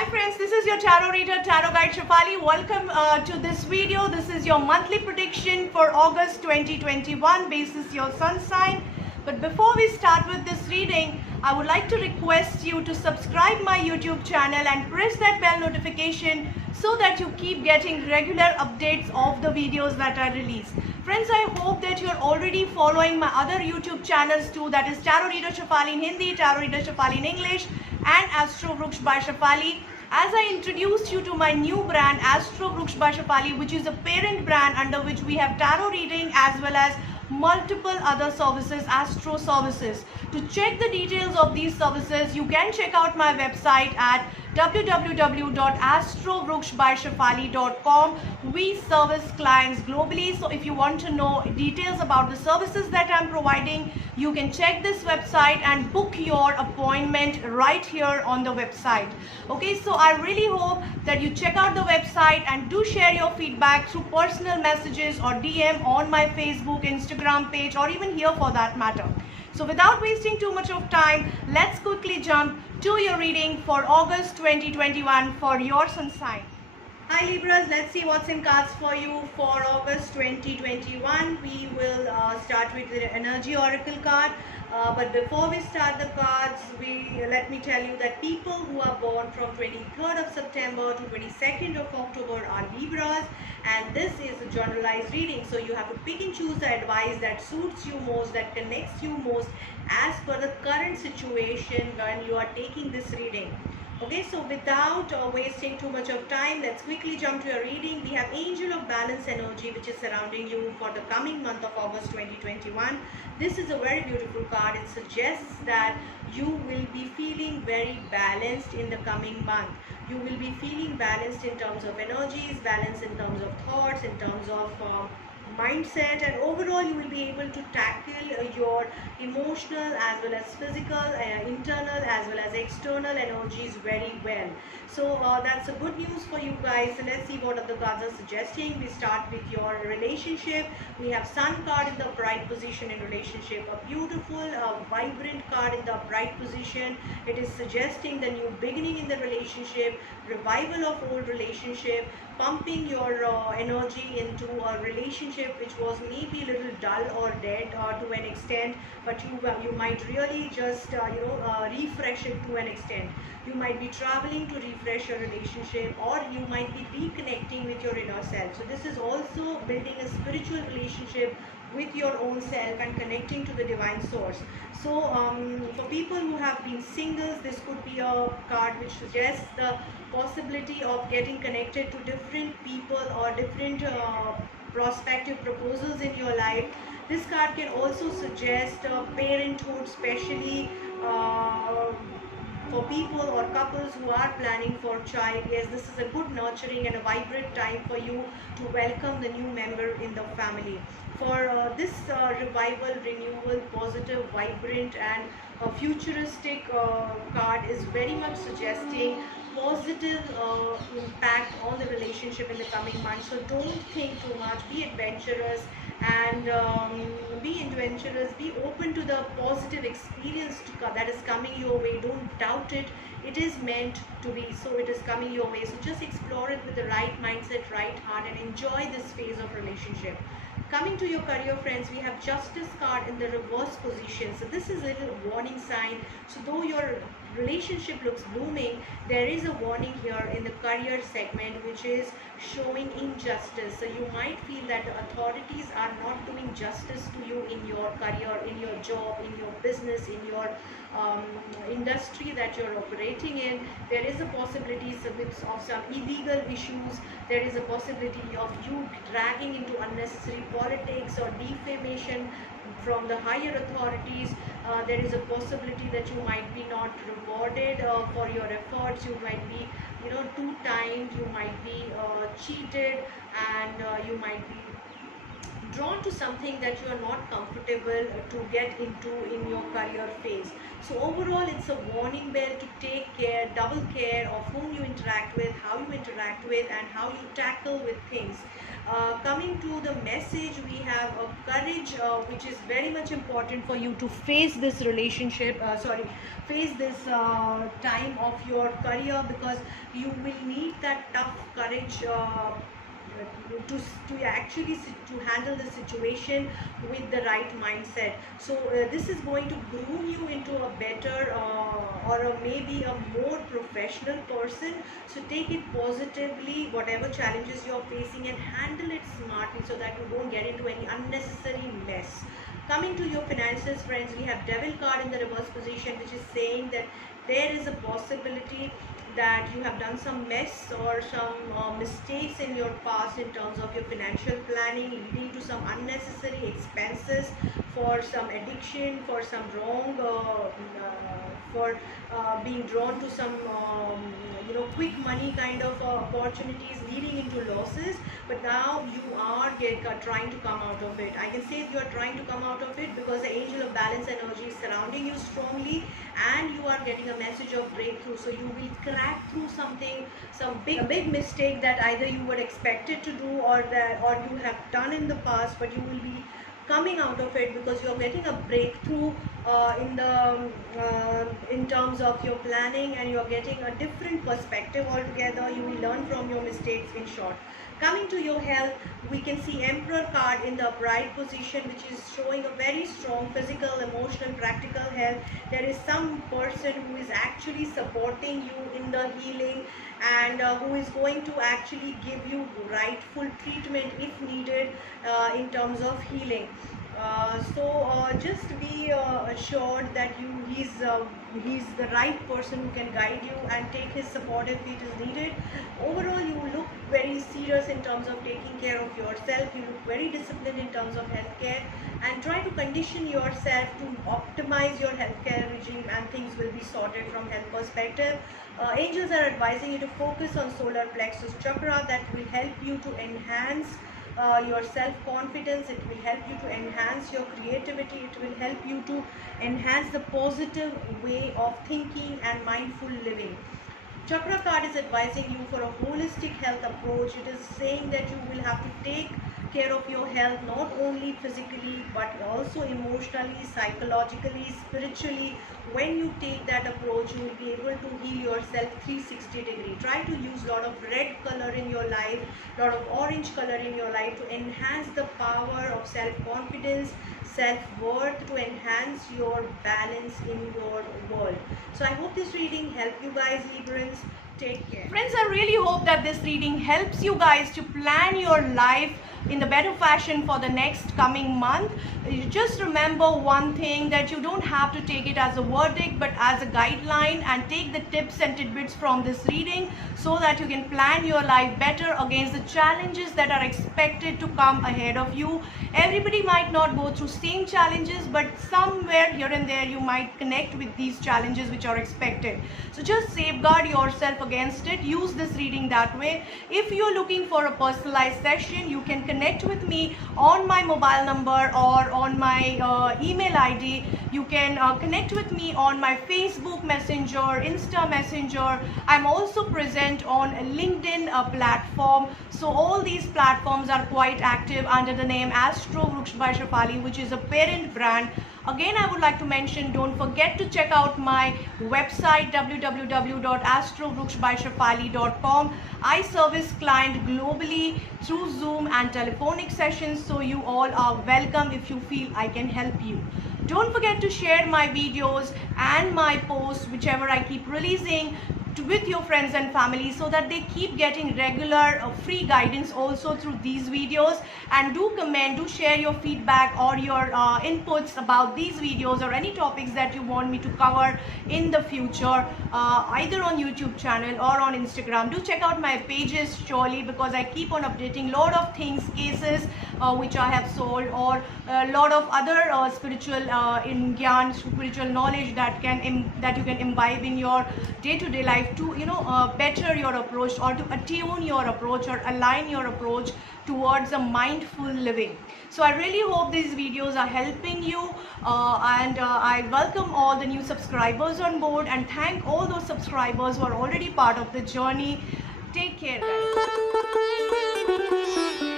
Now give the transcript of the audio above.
Hi friends, this is your tarot reader, tarot guide Shefali. Welcome to this video. This is your monthly prediction for August 2021 basis your sun sign. But before we start with this reading, I would like to request you to subscribe my YouTube channel and press that bell notification so that you keep getting regular updates of the videos that I release. Friends, I hope that you're already following my other YouTube channels too, that is Tarot Reader Shefali in Hindi, Tarot Reader Shefali in English, and Astro Vruksh by Shefali. As I introduced you to my new brand, Astro Vruksh by Shefali, which is a parent brand under which we have tarot reading as well as multiple other services, astro services. To check the details of these services, you can check out my website at www.astrovruksbyshefali.com. We service clients globally, so if you want to know details about the services that I'm providing, you can check this website and book your appointment right here on the website. Okay, so I really hope that you check out the website and do share your feedback through personal messages or DM on my Facebook, Instagram page, or even here for that matter. So without wasting too much of time, let's quickly jump to your reading for August 2021 for your sun sign. Hi Libras, let's see what's in cards for you for August 2021. We will start with the energy oracle card. But before we start the cards, let me tell you that people who are born from 23rd of September to 22nd of October are Libras, and this is a generalized reading, so you have to pick and choose the advice that suits you most, that connects you most as per the current situation when you are taking this reading. Okay, so without wasting too much of time, let's quickly jump to your reading. We have Angel of Balance energy, which is surrounding you for the coming month of August 2021. This is a very beautiful card. It suggests that you will be feeling very balanced in the coming month. You will be feeling balanced in terms of energies, balanced in terms of thoughts, in terms of mindset, and overall you will be able to tackle your emotional as well as physical, internal as well as external energies very well. So that's a good news for you guys. So let's see what other cards are suggesting. We start with your relationship. We have Sun card in the upright position in relationship, a beautiful vibrant card in the upright position. It is suggesting the new beginning in the relationship, revival of old relationship, pumping your energy into a relationship which was maybe a little dull or dead to an extent, but you might really just refresh it to an extent. You might be traveling to refresh your relationship, or you might be reconnecting with your inner self. So this is also building a spiritual relationship with your own self and connecting to the divine source. So for people who have been singles, this could be a card which suggests the possibility of getting connected to different people or different prospective proposals in your life. This card can also suggest parenthood, especially for people or couples who are planning for child. Yes, this is a good nurturing and a vibrant time for you to welcome the new member in the family. For this revival, renewal, positive, vibrant and futuristic card is very much suggesting positive impact on the relationship in the coming months. So don't think too much, be adventurous and be open to the positive experience that is coming your way. Don't doubt it. It is meant to be, so it is coming your way. So just explore it with the right mindset, right heart, and enjoy this phase of relationship. Coming to your career, friends, we have Justice card in the reverse position. So this is a little warning sign. So though your relationship looks blooming, there is a warning here in the career segment which is showing injustice. So you might feel that the authorities are not doing justice to you in your career, in your job, in your business, in your industry that you're operating in. There is a possibility of some illegal issues. There is a possibility of you dragging into unnecessary politics or defamation from the higher authorities. There is a possibility that you might be not rewarded for your efforts. You might be two-timed, you might be cheated, and you might be drawn to something that you are not comfortable to get into in your career phase. So overall, it's a warning bell to take care, double care of whom you interact with, how you interact with, and how you tackle with things. Coming to the message, we have a courage, which is very much important for you to face this relationship, face this time of your career, because you will need that tough courage to actually to handle the situation with the right mindset. So this is going to groom you into a better maybe a more professional person. So take it positively, whatever challenges you're facing, and handle it smartly so that you don't get into any unnecessary mess. Coming to your finances, friends, we have Devil card in the reverse position, which is saying that there is a possibility that you have done some mess or some mistakes in your past in terms of your financial planning, leading to some unnecessary expenses, for some addiction, for some wrong, for being drawn to some quick money kind of opportunities, leading into losses. But now you are trying to come out of it. I can say you are trying to come out of it because the angel of balance energy is surrounding you strongly, and you are getting a message of breakthrough. So you will crack through something, some big mistake that either you were expected to do or you have done in the past, but you will be coming out of it because you're getting a breakthrough in terms of your planning, and you're getting a different perspective altogether. You will learn from your mistakes, in short. Coming to your health, we can see Emperor card in the upright position, which is showing a very strong physical, emotional, practical health. There is some person who is actually supporting you in the healing, and who is going to actually give you rightful treatment if needed in terms of healing. Just be assured that he's the right person who can guide you and take his support if it is needed. Overall, you look very serious in terms of taking care of yourself. You look very disciplined in terms of healthcare, and try to condition yourself to optimize your healthcare regime, and things will be sorted from health perspective. Angels are advising you to focus on solar plexus chakra. That will help you to enhance your self-confidence. It will help you to enhance your creativity. It will help you to enhance the positive way of thinking and mindful living. Chakra card is advising you for a holistic health approach. It is saying that you will have to take care of your health, not only physically but also emotionally, psychologically, spiritually. When you take that approach, you will be able to heal yourself 360 degree. Try to use a lot of red color in your life, a lot of orange color in your life, to enhance the power of self-confidence, self-worth, to enhance your balance in your world. So I hope this reading helped you guys, Librans. Take care. Friends, I really hope that this reading helps you guys to plan your life in the better fashion for the next coming month. You just remember one thing, that you don't have to take it as a verdict but as a guideline, and take the tips and tidbits from this reading so that you can plan your life better against the challenges that are expected to come ahead of you. Everybody might not go through same challenges, but somewhere here and there you might connect with these challenges which are expected. So just safeguard yourself against it. Use this reading that way. If you're looking for a personalized session, you can connect with me on my mobile number or on my email ID. You can connect with me on my Facebook Messenger, Insta Messenger. I'm also present on LinkedIn platform. So all these platforms are quite active under the name Astro Vruksh by Shefali, which is a parent brand. Again, I would like to mention, don't forget to check out my website www.astrovruksbyshefali.com. I service clients globally through Zoom and telephonic sessions, so you all are welcome if you feel I can help you. Don't forget to share my videos and my posts, whichever I keep releasing, with your friends and family, so that they keep getting regular free guidance also through these videos. And do comment, do share your feedback or your inputs about these videos or any topics that you want me to cover in the future, either on YouTube channel or on Instagram. Do check out my pages surely, because I keep on updating lot of things, cases which I have sold, or a lot of other spiritual spiritual knowledge that you can imbibe in your day-to-day life, to better your approach, or to attune your approach or align your approach towards a mindful living. So I really hope these videos are helping you, and I welcome all the new subscribers on board and thank all those subscribers who are already part of the journey. Take care, guys.